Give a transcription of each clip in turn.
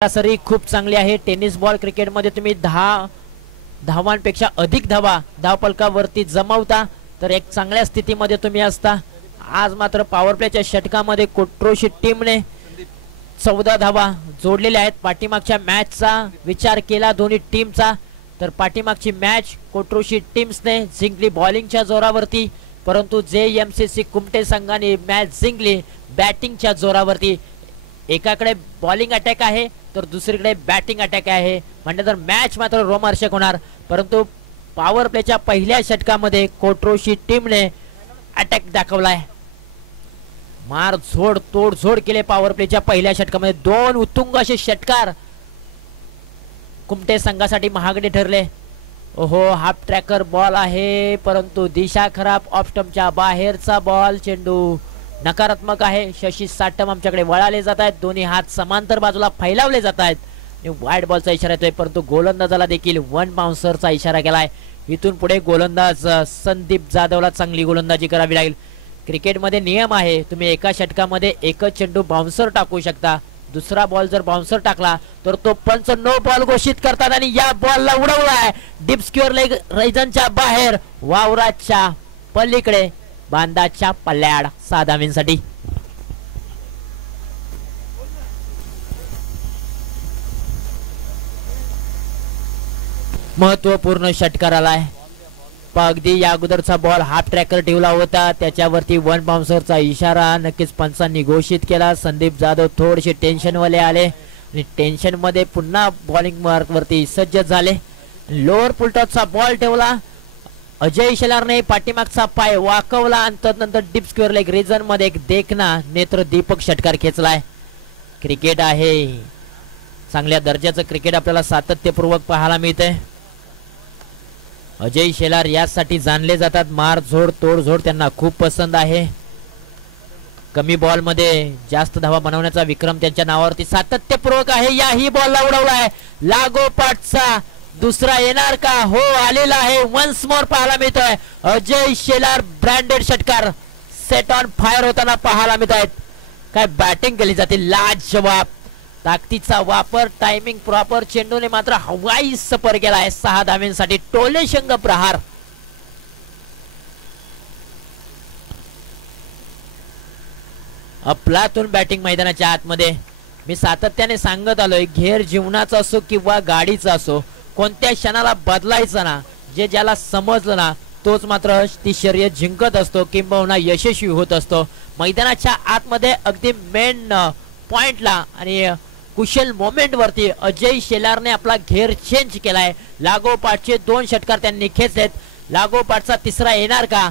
सरासरी खूप चांगली आहे। टेनिस बॉल क्रिकेट मध्ये तुम्ही 10 धावांपेक्षा अधिक धावा धावफलकावरती जमवता तर एक चांगल्या स्थितीमध्ये तुम्ही असता। आज मात्र पॉवर प्लेच्या षटकामध्ये कोट्रोशी टीमने 14 धावा जोडलेल्या आहेत। पाठीमागच्या मॅचचा विचार केला दोन्ही टीमचा तर पाठीमागची मॅच कोट्रोशी टीम्सने जिंकली बॉलिंगच्या जोरावरती, परंतु JMCC कुमटे संघाने मॅच जिंकली बॅटिंगच्या जोरावरती। एकाकडे बॉलिंग अटॅक आहे तर दुसरीकडे बॅटिंग अटॅक आहे, म्हणजे तर मॅच मात्र रोमांचक होणार। परंतु पॉवर प्लेच्या पहिल्या षटकामध्ये कोट्रोशी टीमने अटॅक दाखवलाय, मार झोड तोडझोड केले पॉवर प्लेच्या पहिल्या षटकामध्ये। दोन उत्तुंग असे षटकार कुमटे संघासाठी महागडे ठरले। ओहो, हाफ ट्रॅकर बॉल आहे परंतु दिशा खराब, ऑफ स्टंपच्या बाहेरचा बॉल, चेंडू नकारात्मक आहे। शशी साटम आमच्याकडे वळाले जात आहेत, दोन्ही हात समांतर बाजूला फैलावले जात आहेत। वाईड बॉलचा इशारा येतोय परंतु गोलंदाजाला देखील वन बाउन्सरचा इशारा केलाय। इथून पुढे गोलंदाज संदीप जाधवला चांगली गोलंदाजी करावी लागेल। क्रिकेटमध्ये नियम आहे, तुम्ही एका षटकामध्ये एकच चेंडू बाउन्सर टाकू शकता। दुसरा बॉल जर बाउन्सर टाकला तर तो पंच नो बॉल घोषित करतात आणि या बॉलला उडवलाय डीप स्क्वेअर लेग रीजनच्या बाहेर, वावराच्या पलीकडे बांधाच्या पल्ल्याड 6 धावांसाठी। महत्वपूर्ण षटकार आलाय। अगदी या अगोदरचा बॉल हाफ ट्रॅकर ठेवला होता, त्याच्यावरती वन बाउन्सरचा इशारा नक्कीच पंचांनी घोषित केला। संदीप जाधव थोडेसे टेन्शन वाले आले आणि टेन्शन मध्ये पुन्हा बॉलिंग मार्क वरती सज्ज झाले। लोअर पुलटॉपचा बॉल ठेवला, अजय शेलारने पाठीमागचा पाय वाकवला आणि त्यानंतर डीप स्क्वेअर लेग रीजन मध्ये एक देखना नेत्र दीपक षटकार खेचलाय। क्रिकेट आहे, चांगल्या दर्जाचं क्रिकेट आपल्याला सातत्यपूर्वक पाहायला मिळते। अजय शेलार यासाठी जाणले जातात, मार झोड तोडझोड त्यांना खूप पसंत आहे। कमी बॉल मध्ये जास्त धावा बनवण्याचा विक्रम त्यांच्या नावावरती सातत्यपूर्वक आहे। याही बॉलला उडवलाय, लागोपाठचा दुसरा येणार का? हो, आलेला आहे। वन्स मोर पाहायला मिळतोय अजय शेलार ब्रँडेड षटकार सेट ऑन फायर होताना पाहायला मिळत आहेत। काय बॅटिंग केली जाते, लाजवाब ताकदीचा वापर, टायमिंग प्रॉपर, चेंडूने मात्र हवाई सफर केलाय 6 धावांसाठी। टोले शंग प्रहार, अफलातून बॅटिंग मैदानाच्या आतमध्ये। मी सातत्याने सांगत आलोय, घेर जीवनाचा असो किंवा गाडीचा असो, कोणत्या क्षणाला बदलायचं ना, जे ज्याला समजलं ना तोच मात्र ती शर्यत जिंकत असतो किंबहुना यशस्वी होत असतो। मैदानाच्या आतमध्ये अगदी मेन पॉइंटला आणि कुशल मोमेंट वरती अजय शेलारने आपला घेर चेंज केलाय। लागोपाठचे 2 षटकार त्यांनी खेचलेत, लागोपाठचा तिसरा येणार का?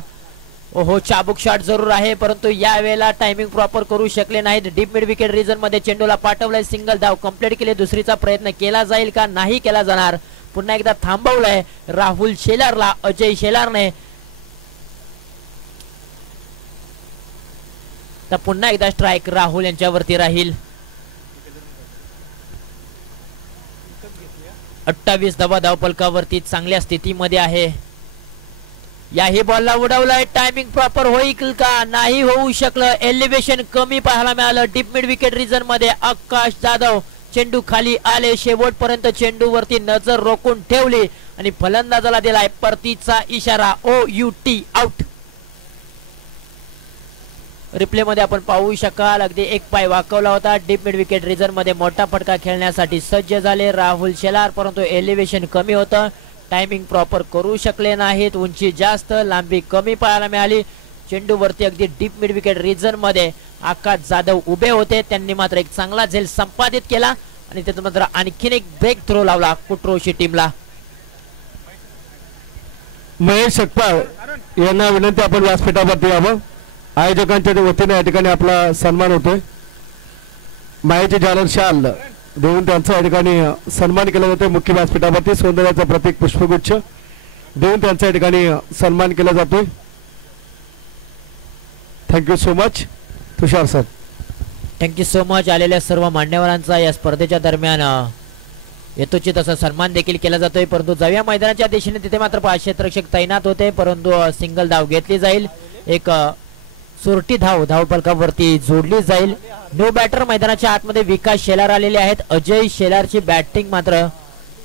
ओहो, चाबुक शॉट जरूर आहे परंतु या वेळेला टायमिंग प्रॉपर करू शकले नाहीत। डीप मिड विकेट रीजन मध्ये चेंडूला पाठवलंय, सिंगल धाव कंप्लीट केली। दुसरीचा प्रयत्न केला जाईल का? नाही केला जाणार। पुन्हा एकदा थांबवलंय राहुल शेलारला अजय शेलारने, तर पुन्हा एकदा स्ट्राइक राहुल यांच्यावरती राहील। 28 धावा धावफलकावरती चांगल्या स्थितीमध्ये आहे। याही बॉलला उडवलाय, टायमिंग प्रॉपर होईल का? नाही होऊ शकलं, एलिव्हेशन कमी पाहायला मिळालं। डीप मिड विकेट रीजन मध्ये आकाश जाधव चेंडू खाली आले, शेवटपर्यंत चेंडू वरती नजर रोखून ठेवली आणि फलंदाजाला दिलाय परतीचा इशारा, OUT आउट। रिप्ले मध्ये आपण पाहू शकाल अगदी एक पाय वाकवला होता। डीप मिड विकेट रीजन मध्ये मोठा फटका खेळण्यासाठी सज्ज झाले राहुल शेलार, परंतु एलिव्हेशन कमी होतं, टायमिंग प्रॉपर करू शकले नाहीत। उंची जास्त, लांबी कमी पाहायला मिळाली। चेंडू वरती अगदी डीप मिड विकेट रीजन मध्ये आकाश जाधव उभे होते, त्यांनी मात्र एक चांगला झेल संपादित केला आणि त्यात मात्र आणखीन एक ब्रेक थ्रो लावला कोट्रोशी टीमला। महेश सकपाळ यांना विनंती, आपण व्यासपीठावरती यावं। आयोजकांच्या वतीने या ठिकाणी आपला सन्मान होतोय। मायेचे जालर शाल देऊन त्यांचा या ठिकाणी सन्मान केला जातोय। मुख्य व्यासपीठावरती सौंदर्याचं प्रतीक पुष्पगुच्छ देऊन त्यांचा या ठिकाणी सन्मान केला जातोय। थँक्यू सो मच तुषार सर। Thank you so much. आलेल्या सर्व मान्यवरांचा या स्पर्धेच्या दरम्यान यथोचित असा सन्मान देखील केला जातोय, परंतु जाव्या मैदानाच्या दिशेने तिथे मात्र 5 क्षेत्ररक्षक तैनात होते, परंतु सिंगल धाव घेतली जाईल। एक चोरटी धावपलकावरती जोडली जाईल. नो बॅटर मैदानाच्या आतमध्ये विकास शेलार आलेले आहेत. अजय शेलारची बॅटिंग मात्र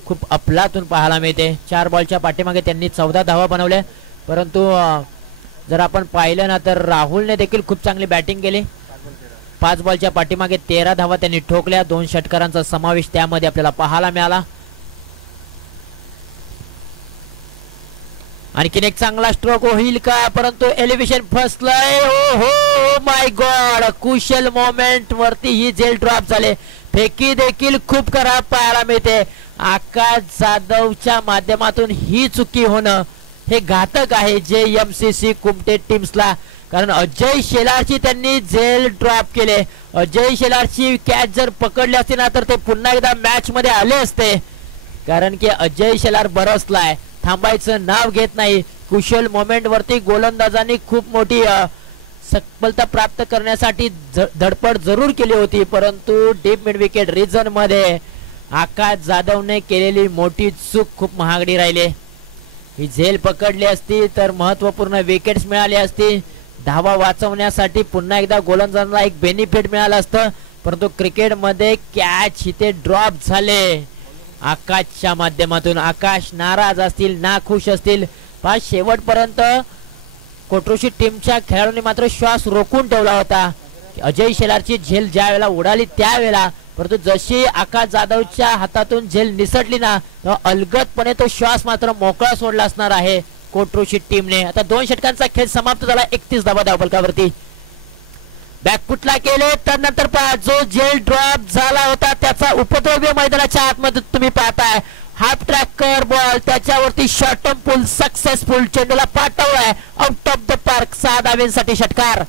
खूप अफलातून पाहायला मिळते. 4 बॉलच्या पाठीमागे त्यांनी 14 धावा बनवल्या, परंतु जर आपण पाहिलं ना तर राहुलने देखील खूप चांगली बॅटिंग केली. 5 बॉलच्या पाठीमागे 13 धावा त्यांनी ठोकल्या. 2 षटकारांचा समावेश त्यामध्ये आपल्याला पाहायला मिळाला. आणखीन एक चांगला स्ट्रोक होईल का, परंतु एलिव्हेशन फसलंय. हो माय गॉड, कुशल मोमेंट वरती ही झेल ड्रॉप झाले. फेकी देखील खूप खराब पाहायला मिळते. आकाश जाधवच्या माध्यमातून ही चुकी होणं हे घातक आहे JMCC कुमटे टीम्सला, कारण अजय शेलारची त्यांनी झेल ड्रॉप केले. अजय शेलारची कॅच जर पकडली असती ना तर ते पुन्हा एकदा मॅच मध्ये आले असते, कारण की अजय शेलार बरसलाय, थांबायचं नाव घेत नाही. कुशल मोमेंट वरती गोलंदाजांनी खूप मोठी सफलता प्राप्त करण्यासाठी धडपड जरूर केली होती, परंतु डीप मिड विकेट रिजन मध्ये आकाश जाधवने केलेली मोठी चूक खूप महागडी राहिली. ही झेल पकडली असती तर महत्वपूर्ण विकेट्स मिळाली असती. धावा वाचवण्यासाठी पुन्हा एकदा गोलंदाजांना एक बेनिफिट मिळालं असतं, परंतु क्रिकेट मध्ये कॅच इथे ड्रॉप झाले आकाशच्या माध्यमातून. आकाश नाराज असतील, ना खुश असतील. पण शेवटपर्यंत कोट्रोशी टीमच्या खेळाडूंनी मात्र श्वास रोखून ठेवला होता. अजय शेलारची झेल ज्या वेळेला उडाली त्यावेळेला, परंतु जशी आकाश जाधवच्या हातातून झेल निसटली ना तेव्हा अलगदपणे तो श्वास मात्र मोकळा सोडला असणार आहे कोट्रोशी टीमने. आता 2 षटकांचा खेळ समाप्त झाला. 31 धावा धावफलकावरती. बॅकफुटला केले तर नंतर जो झेल ड्रॉप झाला होता त्याचा उपद्रव मैदानाच्या आतमध्ये तुम्ही पाहताय. हाफ ट्रॅकर बॉल त्याच्यावरती शॉर्ट टर्म पुल सक्सेसफुल, चेंडूला पाठवलाय आउट ऑफ द पार्क. 6 धावांसाठी षटकार.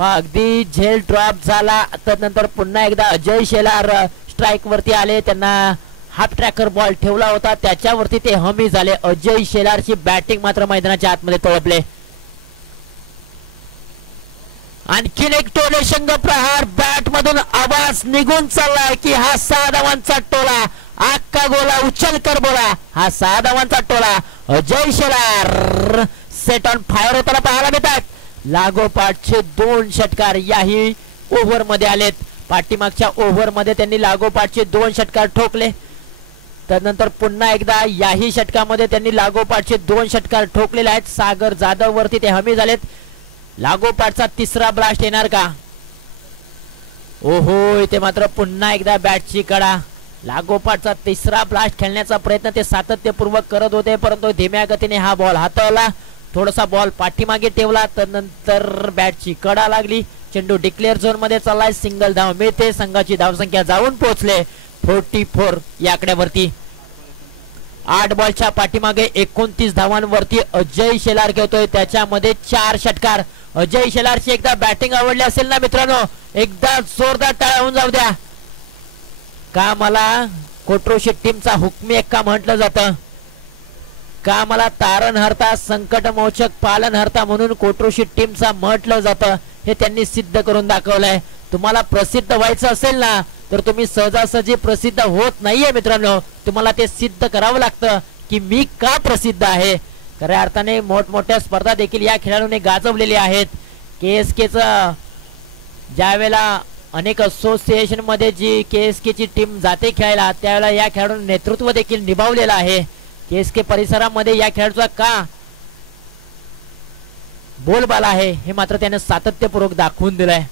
अगदी झेल ड्रॉप झाला तर नंतर पुन्हा एकदा अजय शेलार स्ट्राइक वरती आले. त्यांना हाफ ट्रॅकर बॉल ठेवला होता त्याच्यावरती ते हमी झाले. अजय शेलारची बॅटिंग मात्र मैदानाच्या आतमध्ये तळपले. आणखीन एक टोले शंग प्रहार. बॅट मधून आवाज निघून चाललाय की हा 6 धावांचा टोला. आक्का गोला उचलकर बोला, हा 6 धावांचा टोला. Ajay Shelar set on fire होताना पाहायला मिळतात. लागोपाठचे 2 षटकार याही ओव्हर मध्ये आलेत. पाठीमागच्या ओव्हर मध्ये त्यांनी लागोपाठचे 2 षटकार ठोकले. त्यानंतर पुन्हा एकदा याही षटकामध्ये त्यांनी लागोपाठचे 2 षटकार ठोकलेले आहेत. सागर जाधव वरती ते हमी झालेत. लागोपाठचा 3रा ब्लास्ट येणार का? ओहो, इथे मात्र पुन्हा एकदा बॅटची कडा. लागोपाठचा 3रा ब्लास्ट खेळण्याचा प्रयत्न ते सातत्यपूर्वक करत होते, परंतु धीम्या गतीने हा बॉल हाताळला. थोडासा बॉल पाठीमागे ठेवला तर नंतर बॅटची कडा लागली. चेंडू डिक्लेअर झोन मध्ये चाललाय. सिंगल धाव मिळते. संघाची धावसंख्या जाऊन पोहोचले 44 या आकड्यावरती. 8 बॉलच्या पाठीमागे 29 धावांवरती अजय शेलार घेतोय. त्याच्यामध्ये 4 षटकार. अजय शेलारची एकदा बॅटिंग आवडली असेल ना मित्रांनो, एकदा जोरदार टाळ्या होऊन जाऊ द्या. का मला कोट्रोशी टीमचा हुकमी एक्का म्हटलं जातं, का मला तारणहर्ता संकट मोचक पालनहर्ता म्हणून कोट्रोशी टीमचा म्हटलं जातं, हे त्यांनी सिद्ध करून दाखवलंय. तुम्हाला प्रसिद्ध व्हायचं असेल ना तर तुम्ही सहजासहजी प्रसिद्ध होत नाहीये मित्रांनो. तुम्हाला ते सिद्ध करावं लागतं की मी का प्रसिद्ध आहे. खऱ्या अर्थाने मोठमोठ्या स्पर्धा देखील या खेळाडूने गाजवलेल्या आहेत. KSKचं ज्या वेळेला अनेक असोसिएशन मध्ये जी KSK ची टीम जाते खेळायला त्यावेळेला या खेळाडूने नेतृत्व देखील निभावलेलं आहे. KSK परिसरामध्ये या खेळाडूचा का बोलबाला आहे हे मात्र त्याने सातत्यपूर्वक दाखवून दिलंय.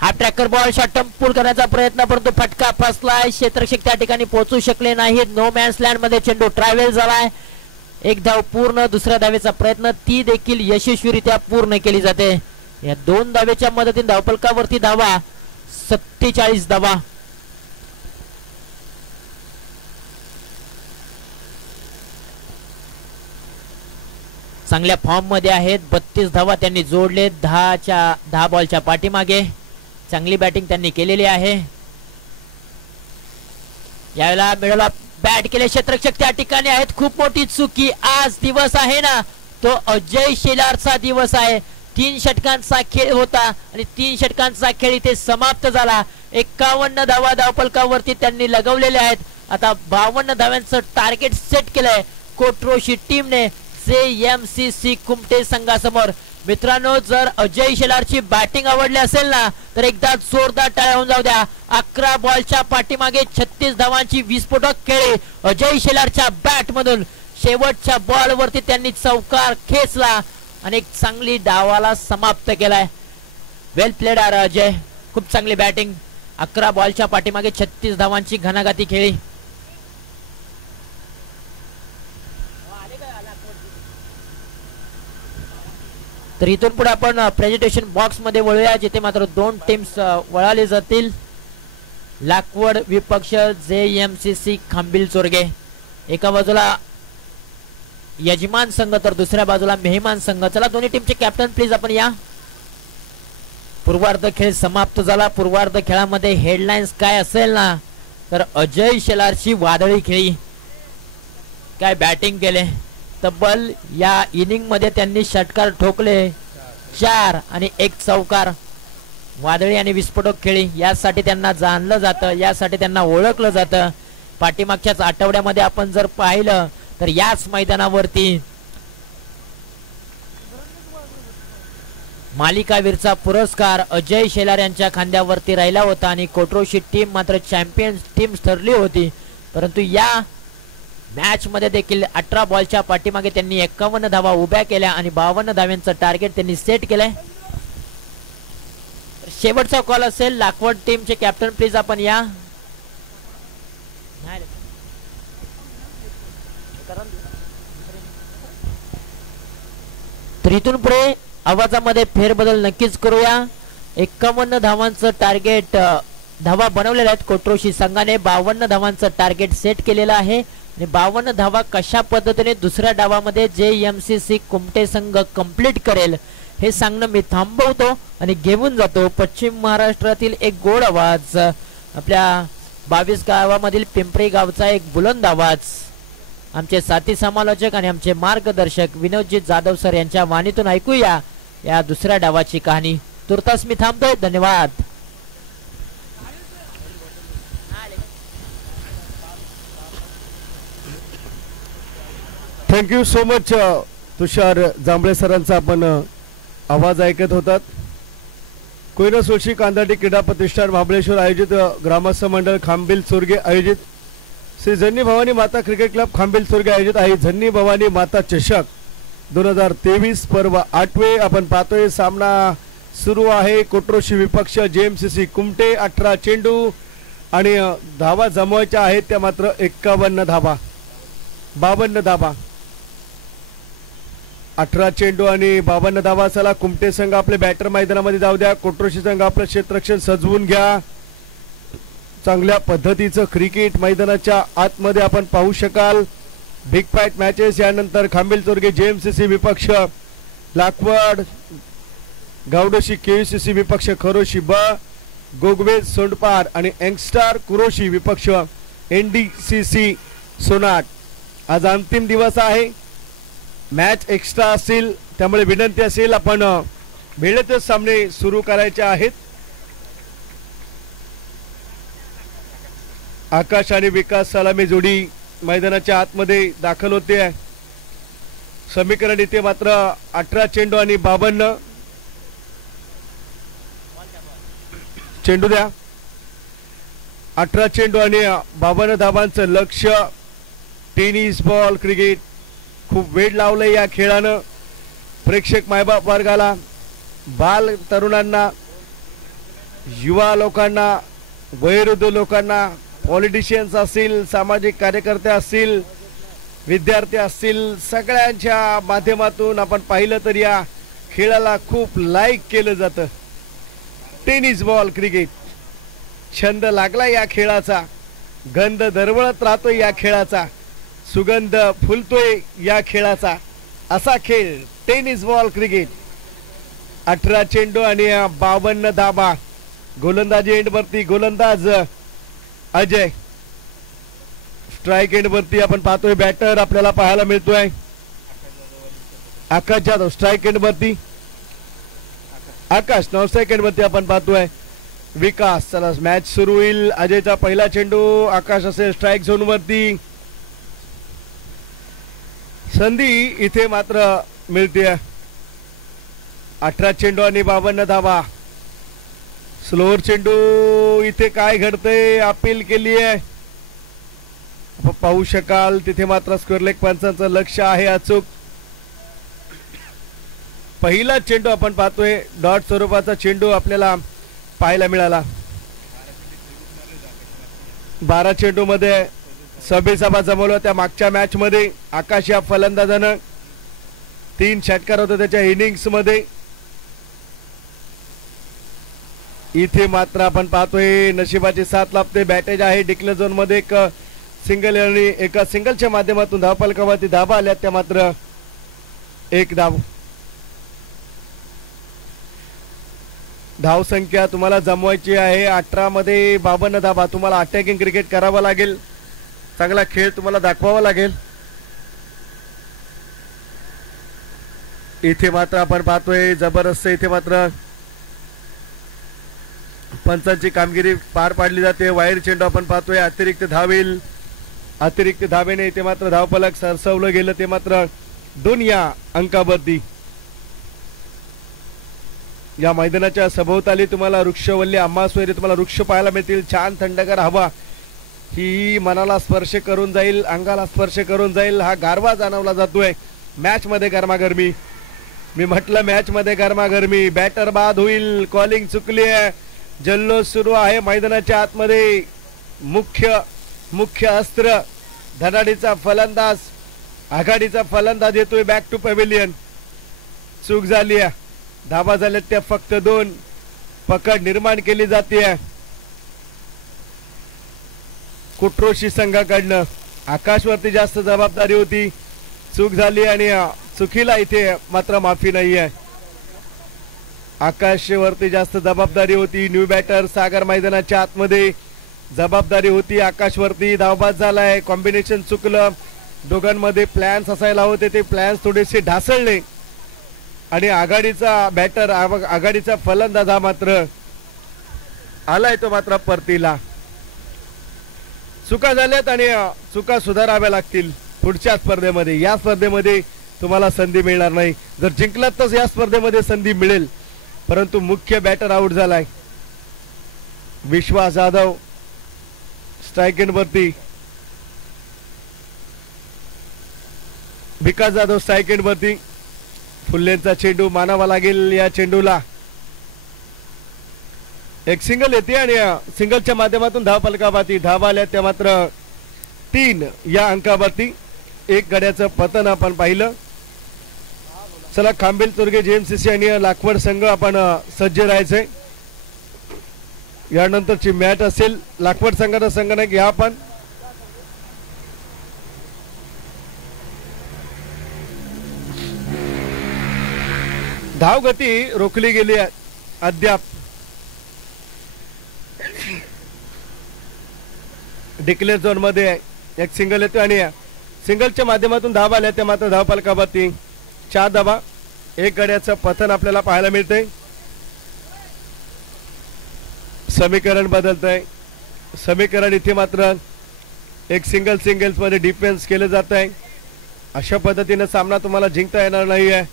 Half tracker ball short term pull करण्याचा प्रयत्न, परंतु फटका फसलाय. क्षेत्ररक्षक त्या ठिकाणी पोहोचू शकले नाहीत. नो मॅन्स लँड मध्ये चेंडू ट्रॅव्हल झालाय. 1 धाव पूर्ण. 2ऱ्या धावेचा प्रयत्न ती देखील यशस्वीरित्या पूर्ण केली जाते. या 2 धावेच्या मदतीने धावफलकावरती धावा 47 धावा. चांगल्या फॉर्म मध्ये आहेत. 32 धावा त्यांनी जोडले 10 बॉलच्या पाठीमागे. चांगली बॅटिंग त्यांनी केलेली आहे. यावेळेला मिडल बॅट केले. क्षेत्ररक्षक त्या ठिकाणी आहेत. खूप मोठी चुकी. आज दिवस आहे ना तो अजय शेलारचा दिवस आहे. 3 षटकांचा खेळ होता आणि 3 षटकांचा खेळ इथे समाप्त झाला. 51 धावा धावफलकावरती त्यांनी लगवलेले आहेत. आता 52 धाव्यांचं टार्गेट सेट केलंय कोट्रोशी टीमने JMCC कुमटे संघासमोर. मित्रांनो जर अजय शेलारची बॅटिंग आवडली असेल ना तर एकदा जोरदार टाळ्या होऊन जाऊ द्या. 11 बॉलच्या पाठीमागे 36 धावांची विस्फोटक खेळी अजय शेलारच्या बॅट मधून. शेवटच्या बॉल वरती त्यांनी चौकार खेचला आणि एक चांगली डावाला समाप्त केलाय. वेल प्लेड आर अजय, खूप चांगली बॅटिंग. 11 बॉलच्या पाठीमागे 36 धावांची घणाघाती खेळी. तर इथून पुढे आपण प्रेझेंटेशन बॉक्स मध्ये वळूया जिथे मात्र 2 टीम्स वळाले जातील. लाकवड विपक्ष JMCC खांबिल चोरगे. एका बाजूला यजमान संघ तर दुसऱ्या बाजूला मेहमान संघ. चला दोन्ही टीमचे कॅप्टन प्लीज आपण या. पूर्वार्ध खेळ समाप्त झाला. पूर्वार्ध खेळामध्ये हेडलाईन्स काय असेल ना तर अजय शेलारची वादळी खेळी. काय बॅटिंग केले. तब्बल या इनिंग मध्ये त्यांनी षटकार ठोकले 4 आणि 1 चौकार. वादळी आणि विस्फोटक खेळी यासाठी त्यांना जाणलं जातं, यासाठी त्यांना ओळखलं जातं. पाठीमागच्याच आठवड्यामध्ये आपण जर पाहिलं तर याच मैदानावरती मालिकावीरचा पुरस्कार अजय शेलार यांच्या खांद्यावरती राहिला होता आणि कोट्रोशी टीम मात्र चॅम्पियन टीम ठरली होती. परंतु या मॅच मध्ये देखील 18 बॉलच्या पाठीमागे त्यांनी 51 धावा उभ्या केल्या आणि 52 धाव्यांचं टार्गेट त्यांनी सेट केलंय. शेवटचा कॉल असेल. लाकवड टीमचे कॅप्टन प्लीज आपण या. तर इथून पुढे आवाजामध्ये फेरबदल नक्कीच करूया. 51 धावांचं टार्गेट धावा बनवलेल्या आहेत कोट्रोशी संघाने. 52 धावांचं टार्गेट सेट केलेलं आहे आणि 52 धावा कशा पद्धतीने दुसऱ्या डावामध्ये JMCC कुमटे संघ कंप्लीट करेल हे सांगणं मी थांबवतो आणि घेऊन जातो पश्चिम महाराष्ट्रातील एक गोड आवाज. आपल्या 22 गावामधील पिंपरी गावचा एक बुलंद आवाज. आमचे साथी समालोचक आणि आमचे मार्गदर्शक विनोदजी जाधव सर यांच्या वाणीतून ऐकूया या दुसऱ्या डावाची कहाणी. तुर्तास मी थांबतोय. धन्यवाद. Thank you so much. Tushar Jambhale सरांचा आपण आवाज ऐकत होतात. कोयना सोशी कांदाटी क्रीडा प्रतिष्ठान महाबळेश्वर आयोजित ग्रामस्थ मंडळ खांबिल चोरगे आयोजित श्री झन्नी भवानी माता क्रिकेट क्लब खांबिल चोरगे आयोजित आहे झन्नी भवानी माता चषक 2023 पर्व 8वे. आपण पाहतोय सामना सुरू आहे. कोट्रोशी विपक्ष JMCC कुमटे. 18 चेंडू आणि धावा जमवायच्या आहेत त्या मात्र 51 धावा 52 धावा. 18 चेंडू आणि 52 धावा. चला कुमटे संघ आपले बॅटर मैदानामध्ये जाऊ द्या. कोट्रोशी संघ आपलं क्षेत्ररक्षण सजवून घ्या. चांगल्या पद्धतीचं क्रिकेट मैदानाच्या आतमध्ये आपण पाहू शकाल. बिग फाईट मॅचेस यानंतर खांबिल चोरगे JMCC विपक्ष लाकवड गावडोशी KUCC विपक्ष खरोशी ब गोगवेज सोंडपार आणि यंगस्टार कुरोशी विपक्ष NDCC सोनाट. आज अंतिम दिवस आहे. मॅच एक्स्ट्रा असेल त्यामुळे विनंती असेल आपण वेळेतच सामने सुरू करायचे आहेत. आकाश आणि विकास सलामी जोडी मैदानाच्या आतमध्ये दाखल होते. समीकरण इथे मात्र 18 चेंडू आणि 52 चेंडू द्या. 18 चेंडू आणि 52 धावांचं लक्ष. टेनिस बॉल क्रिकेट खूप वेळ लावलंय या खेळानं. प्रेक्षक मायबाप वर्गाला, बाल तरुणांना, युवा लोकांना, वयोवृद्ध लोकांना, पॉलिटिशियन्स असतील, सामाजिक कार्यकर्ते असतील, विद्यार्थी असतील, सगळ्यांच्या माध्यमातून आपण पाहिलं तर या खेळाला खूप लाईक केलं जातं. टेनिस बॉल क्रिकेट छंद लागला या खेळाचा. गंध दरवळत राहतोय या खेळाचा. सुगंध फुलतोय या खेळाचा. असा खेळ टेनिस बॉल क्रिकेट. 18 चेंडू आणि 52 धावा. गोलंदाजी एंडवरती गोलंदाज अजय. स्ट्राइक एंडवरती आपण पाहतोय बॅटर आपल्याला पाहायला मिळतोय आकाश जाधव. स्ट्राइक एंडवरती आकाश. 9 सेकंडवरती आपण पाहतोय विकास. चला मॅच सुरू होईल. अजयचा पहिला चेंडू. आकाश असेल स्ट्राइक झोन वरती. संधी इथे मात्र मिळते. 18 चेंडू आणि 52 धावा. स्लोअर चेंडू. इथे काय घडतंय? अपील केली आहे. आपण पाहू शकाल तिथे मात्र स्क्वेअर लेग पंचांचं लक्ष आहे अचूक. पहिला चेंडू आपण पाहतोय डॉट स्वरूपाचा चेंडू आपल्याला पाहायला मिळाला. 12 चेंडू मध्ये 26 धावा जमवल्या. त्या मागच्या मॅच मध्ये आकाश या फलंदाजानं 3 षटकार होते त्याच्या इनिंग्स मध्ये. इथे मात्र आपण पाहतोय नशिबाची साथ लाभते. बॅटेज आहे डिक्लेअर झोन मध्ये. एक सिंगल आणि एका सिंगलच्या माध्यमातून धावफलकावरती धावा आल्या त्या मात्र 1 धाव. धावसंख्या तुम्हाला जमवायची आहे 18 मध्ये 52 धावा. तुम्हाला अटॅकिंग क्रिकेट करावं लागेल. चांगला खेळ तुम्हाला दाखवावा लागेल. इथे मात्र आपण पाहतोय जबरदस्त इथे मात्र पंचांची कामगिरी पार पाडली जाते. वाईड चेंडू आपण पाहतोय. अतिरिक्त धावेल. अतिरिक्त धावेने इथे मात्र धावफलक सरसवलं गेलं. ते मात्र 2 या अंकावरती. या मैदानाच्या सभोवताली तुम्हाला वृक्षवल्ली आंबासोयरी तुम्हाला वृक्ष पाहायला मिळतील. छान थंडगार हवा ही मनाला स्पर्श करून जाईल, अंगाला स्पर्श करून जाईल. हा गारवा जाणवला जातोय. मॅच मध्ये गरमागरमी. मी म्हटलं मॅच मध्ये गरमागरमी. बॅटर बाद होईल. कॉलिंग चुकली आहे. जल्लोष सुरू आहे मैदानाच्या आतमध्ये. मुख्य अस्त्र धनाडीचा फलंदाज, आघाडीचा फलंदाज येतोय बॅक टू पॅव्हिलियन. चूक झाली आहे. धावा झाल्यात त्या फक्त 2. पकड निर्माण केली जाते कुट्रोशी संघाकडनं. आकाशवरती जास्त जबाबदारी होती. चूक झाली आणि चुकीला इथे मात्र माफी नाही आहे. आकाशवरती जास्त जबाबदारी होती. न्यू बॅटर सागर मैदानाच्या आतमध्ये जबाबदारी होती आकाशवरती. धावबाद झालाय. कॉम्बिनेशन चुकलं. दोघांमध्ये प्लॅन्स असायला होते. ते प्लॅन्स थोडेसे ढासळले आणि आघाडीचा बॅटर आघाडीचा फलंदाज हा मात्र आलाय तो मात्र परतीला. चुका झाल्यात आणि चुका सुधाराव्या लागतील पुढच्या स्पर्धेमध्ये. या स्पर्धेमध्ये तुम्हाला संधी मिळणार नाही. जर जिंकलात तर या स्पर्धेमध्ये संधी मिळेल. परंतु मुख्य बॅटर आउट झालाय. विश्वास जाधव स्ट्राइक एंड वरती. विकास जाधव स्ट्राइक एंड वरती. फुल्लेंचा चेंडू मानावा लागेल. या चेंडूला एक सिंगल येते आणि सिंगलच्या माध्यमातून धावफलकावरती धावा आल्या त्या मात्र 3 या अंकावरती. 1 गड्याचं पतन आपण पाहिलं. चला खांबेल तुर्गे जेएमसीसी आणि लाखवड संघ आपण सज्ज राहायचंय. यानंतरची मॅच असेल. लाखवड संघाचा संघनायक घ्या आपण. धावगती रोखली गेली आहे अद्याप. डिक्लेअर झोन मध्ये एक सिंगल येतो आणि सिंगलच्या माध्यमातून धावा आल्या त्या मात्र धावफलकावरती 4 धावा. 1 गड्याचं पतन आपल्याला पाहायला मिळतंय. समीकरण बदलतंय. समीकरण इथे मात्र एक सिंगल्स मध्ये डिफेन्स केलं जात आहे. अशा पद्धतीने सामना तुम्हाला जिंकता येणार नाही आहे.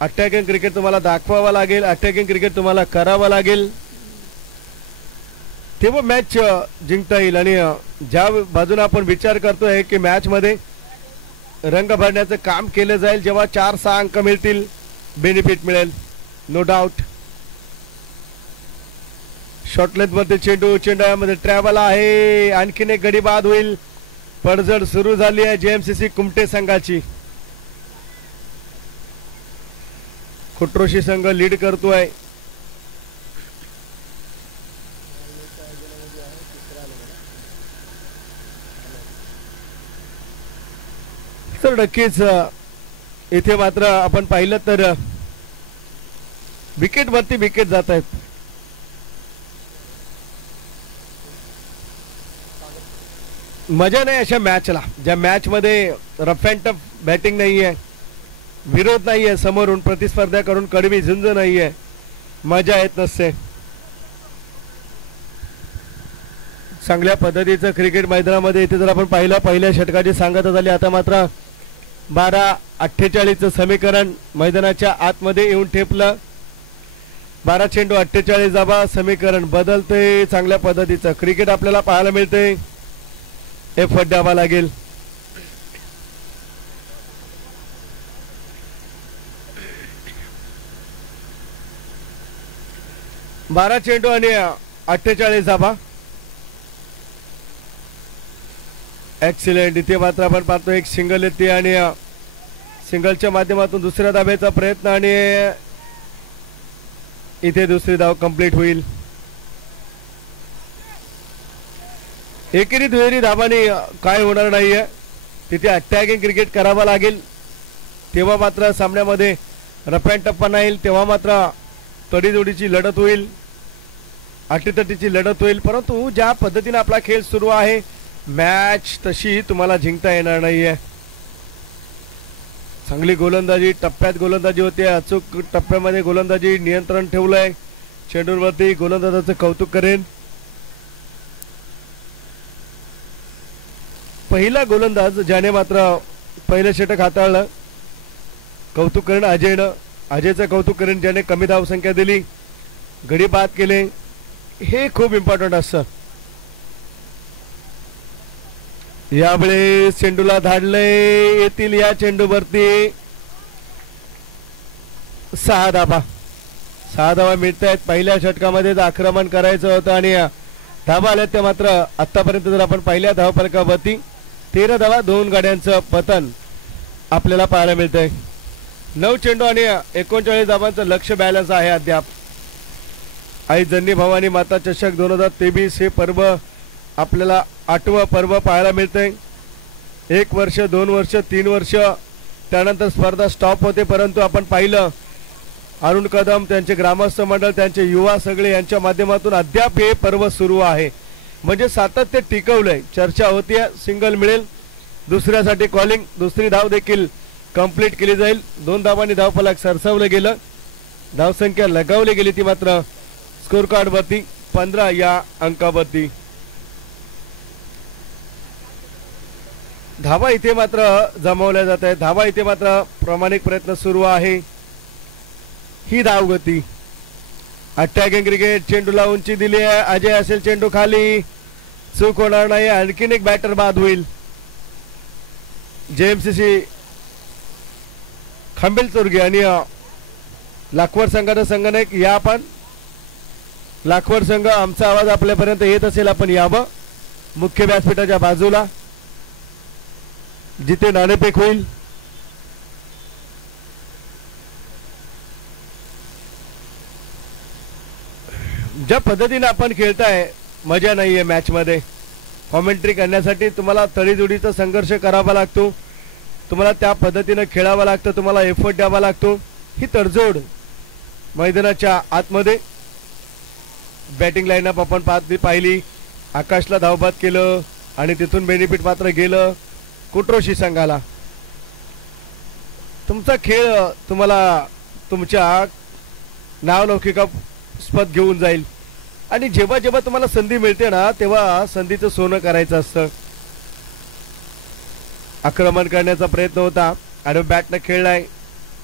अटॅकिंग क्रिकेट तुम्हाला दाखवावा लागेल. अटॅकिंग क्रिकेट तुम्हाला करावं लागेल. तेव्हा मॅच जिंकता येईल. आणि ज्या बाजूने आपण विचार करतोय की मॅच मध्ये रंग भरण्याचं काम केलं जाईल, जेव्हा 4-6 अंक मिळतील बेनिफिट मिळेल. No doubt. शॉर्टलेंथ मध्ये चेंडूमध्ये ट्रॅव्हल आहे. आणखीन एक गडी बाद होईल. पडझड सुरू झाली आहे जेएमसीसी कुमटे संघाची. कुट्रोशी संघ लीड करतोय. तर नक्कीच इथे मात्र आपण पाहिलं तर विकेट वरती विकेट जात आहेत. मजा नाही अशा मॅचला ज्या मॅच मध्ये रफ अँड टफ बॅटिंग नाहीये, विरोध नाहीये, समोरून प्रतिस्पर्धा करून कडवी झुंज नाहीये, मजा येत नसते. चांगल्या पद्धतीचं क्रिकेट मैदानामध्ये इथे जर आपण पाहिलं पहिल्या षटकाची सांगता झाली. आता मात्र 12-48 समीकरण मैदानाच्या आतमध्ये येऊन ठेपलं. 12 चेंडू 48 धाबा. समीकरण बदलते चांगल्या पद्धतीचं क्रिकेट आपल्याला पाहायला मिळते. एफर्ट द्यावा लागेल. बारा चेंडू आणि 48 धाबा. एक्सिलेंट. इथे मात्र आपण पाहतो एक सिंगल येते आणि सिंगलच्या माध्यमातून दुसऱ्या धाब्याचा प्रयत्न आणि इथे दुसरी धाव कंप्लीट होईल. एकेरी दुहेरी धाबांनी काय होणार नाहीये. तिथे अटॅकिंग क्रिकेट करावं लागेल. तेव्हा मात्र सामन्यामध्ये रफ अँड टप्पा नाही. तेव्हा मात्र तडीजोडीची लढत होईल. अटीतटीची लढत होईल. परंतु ज्या पद्धतीने आपला खेळ सुरू आहे मॅच तशी तुम्हाला जिंकता येणार नाहीये. चांगली गोलंदाजी टप्प्यात गोलंदाजी होते. अचूक टप्प्यामध्ये गोलंदाजी नियंत्रण ठेवलंय. चेंडूवरती गोलंदाजाचं कौतुक करेन. पहिला गोलंदाज ज्याने मात्र पहिलं षटक हाताळलं कौतुक करेन अजयनं. अजयचं कौतुक करेन ज्याने कमी धावसंख्या दिली. गडी बाद केले. हे खूप इम्पॉर्टंट असतं. यावेळेस चेंडूला धाडले. येतील या चेंडूवरती 6 धाबा. 6 धाबा मिळत आहेत. पहिल्या षटकामध्ये आक्रमण करायचं होतं आणि धाबा आल्या त्या मात्र आतापर्यंत जर आपण पहिल्या धावफलकावरती 13 धाबा 2 गाड्यांचं पतन आपल्याला पाहायला मिळतंय. 9 चेंडू आणि 39 धाबांचं लक्ष बॅलन्स आहे अद्याप. आई जन्नी भवानी माता चषक 2023 हे पर्व आपल्याला 8वं पर्व पाहायला मिळतंय. 1 वर्ष 2 वर्ष 3 वर्ष त्यानंतर स्पर्धा स्टॉप होते. परंतु आपण पाहिलं अरुण कदम त्यांचे ग्रामस्थ मंडळ त्यांचे युवा सगळे यांच्या माध्यमातून अद्याप हे पर्व सुरू आहे. म्हणजे सातत्य टिकवलंय. चर्चा होतीये सिंगल मिळेल. दुसऱ्यासाठी कॉलिंग. दुसरी धाव देखील कंप्लीट केली जाईल. 2 धावांनी धावफलक सरसवलं गेलं. धावसंख्या लगावली गेली ती मात्र स्कोर कार्ड वरती 15 या अंकावरती. धावा इथे मात्र जमवल्या जात आहे. धावा इथे मात्र प्रामाणिक प्रयत्न सुरू आहे. ही धावगती अटॅकिंग क्रिकेट. चेंडूला उंची दिली आहे. अजय असेल चेंडू खाली. चूक होणार नाही. आणखीन एक बॅटर बाद होईल. जेएमसीसी खांबेलचोरगे आणि लाखवड संघाचा संघनायक या आपण लाखवड संघ आमचा आवाज आपल्यापर्यंत येत असेल आपण यावं मुख्य व्यासपीठाच्या बाजूला जिथे नाणेफेक होईल. ज्या पद्धतीने आपण खेळताय मजा नाहीये मॅच मध्ये. कॉमेंट्री करण्यासाठी तुम्हाला तडीजोडीचा संघर्ष करावा लागतो. तुम्हाला त्या पद्धतीने खेळावं लागतं. तुम्हाला एफर्ट द्यावा लागतो. ही तडजोड मैदानाच्या आतमध्ये बॅटिंग लाईनअप आपण पाहिली. आकाशला धावबाद केलं आणि तिथून बेनिफिट मात्र गेलं कुट्रोशी संघाला. तुमचा खेळ तुम्हाला तुमच्या नावलौकिकास्पद घेऊन जाईल. आणि जेव्हा जेव्हा तुम्हाला संधी मिळते ना तेव्हा संधीचं सोनं करायचं असतं. आक्रमण करण्याचा प्रयत्न होता आणि बॅटनं खेळलाय.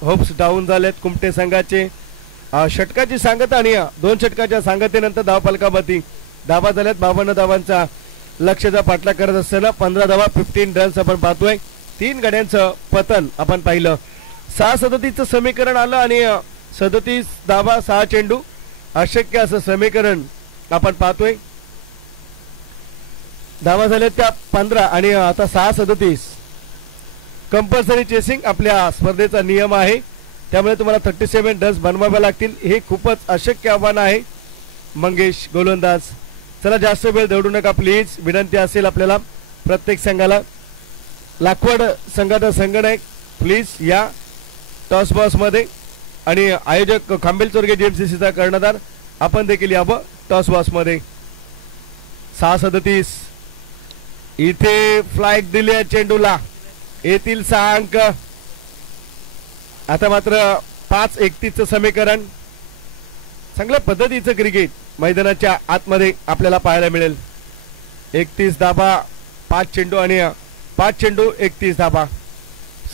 होप्स डाऊन झालेत कुमटे संघाचे. षटकाची सांगता आणि 2 षटकाच्या सांगतेनंतर धावफलकावरती धावा झाल्यात. 52 धावांचा लक्ष्याचा पाठलाग करत असताना 15 धावा 15 रन्स आपण पाहतोय. 3 गाड्यांचं पतन आपण पाहिलं. 6-37चं समीकरण आलं आणि 37 धावा 6 चेंडू अशक्य असं समीकरण आपण पाहतोय. धावा झाल्या त्या 15 आणि आता 6-37 कंपल्सरी चेसिंग आपल्या स्पर्धेचा नियम आहे. त्यामुळे तुम्हाला 37 रन्स बनवावे लागतील. हे खूपच अशक्य आव्हान आहे. मंगेश गोलंदाज. चला जास्त वेळ दौडू नका प्लीज. विनंती असेल आपल्याला प्रत्येक संघाला. लाखवड संघाचा संघनायक प्लीज या टॉस बॉक्स मध्ये आणि आयोजक खांबेलचोरगे जेएमसीसीचा कर्णधार आपण देखील यावं टॉस बॉक्स मध्ये. 6-37 इथे फ्लाइट दिली आहे चेंडूला. येतील 6 अंक. आता मात्र 5-31चं समीकरण. चांगल्या पद्धतीचं क्रिकेट मैदानाच्या आतमध्ये आपल्याला पाहायला मिळेल. 31 धाबा 5 चेंडू आणि 5 चेंडू 31 धाबा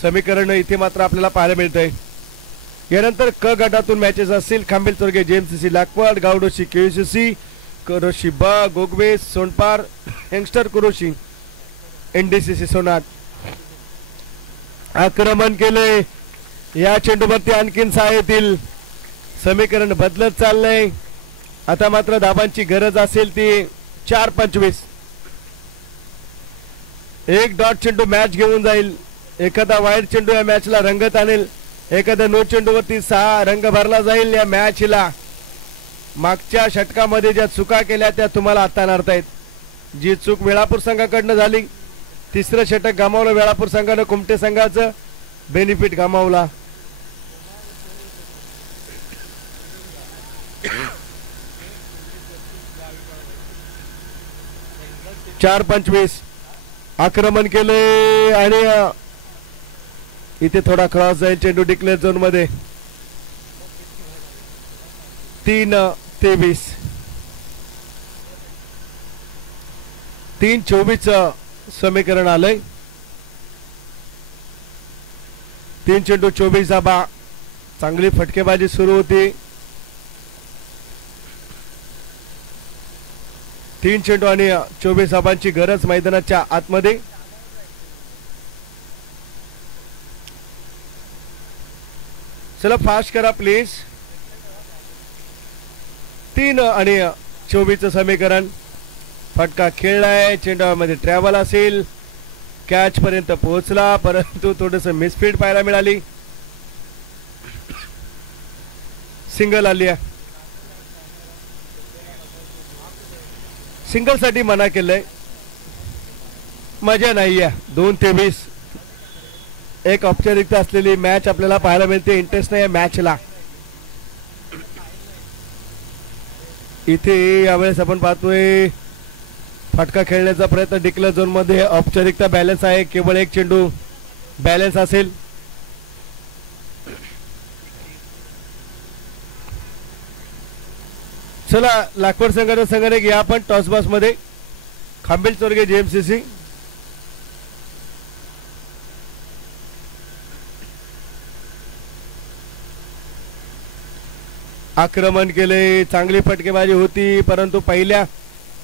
समीकरण इथे मात्र आपल्याला पाहायला मिळतंय. यानंतर क गटातून मॅचेस असतील. खांबेल चोरगे JMCC लाकवाड, गावडोशी KUCC, करोशी ब गोगवे सोनपार, यंगस्टर कुरोशी NDCC सोनाट. आक्रमण केले या चेंडूवरती आणखीन 6 येतील. समीकरण बदलत चाललंय. आता मात्र धाबांची गरज असेल ती 4-25. एक डॉट चेंडू मॅच घेऊन जाईल. एखादा वाईड चेंडू या मॅचला रंगत आणेल. एखाद्या नो चेंडूवरती 6 रंग भरला जाईल या मॅचला. मागच्या षटकामध्ये ज्या चुका केल्या त्या तुम्हाला आता अनर्थायत. जी चूक वेळापूर संघाकडनं झाली, तिसरं षटक गमावलं वेळापूर संघानं. कुमटे संघाचं बेनिफिट गमावला. 4-25. आक्रमण केले आणि इथे थोडा क्रॉस जाईल. चेंडू डिक्लेअर झोन मध्ये. 3-23. 3-24 समीकरण आलंय. 3 चेंडू 24 धाबा. चांगली फटकेबाजी सुरू होती. 3 चेंडू आणि 24 धाबांची गरज मैदानाच्या आतमध्ये. चला फास्ट करा प्लीज. 3 आणि 24 समीकरण. फटका खेळलाय. चेंडूमध्ये ट्रॅव्हल असेल. कॅच पर्यंत पोहोचला परंतु थोडस मिसफीड पाहायला मिळाली. सिंगल आली. सिंगल साठी मना केलंय. मजा नाही आहे. 2-23. एक औपचारिकता असलेली मॅच आपल्याला पाहायला मिळते. इंटरेस्ट नाही मॅचला. इथे यावेळेस आपण पाहतोय फटका खेळण्याचा प्रयत्न. डिक्लेअर झोन मध्ये औपचारिकता बॅलन्स आहे. केवळ एक चेंडू बॅलन्स असेल. चला लाकवड संघाचा संघाने घ्या आपण टॉस बॉक्स मध्ये. खांबेल चोरगे JMCC. आक्रमण केले. चांगली फटकेबाजी होती परंतु पहिल्या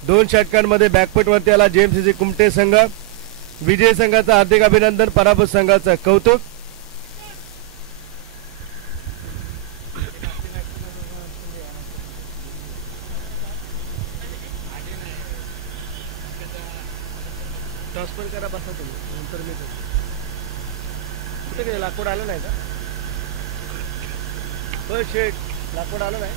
2 षटकांमध्ये बॅकफुट वरती आला JMCC कुमटे संघ. विजय संघाचं हार्दिक अभिनंदन. पराभूत संघाचं कौतुक. ट्रान्सफर करा बसा तुम्ही. नंतर मी कुठे गेले? लाकूड आलं नाही का? हो शेट लाकूड आलं नाही.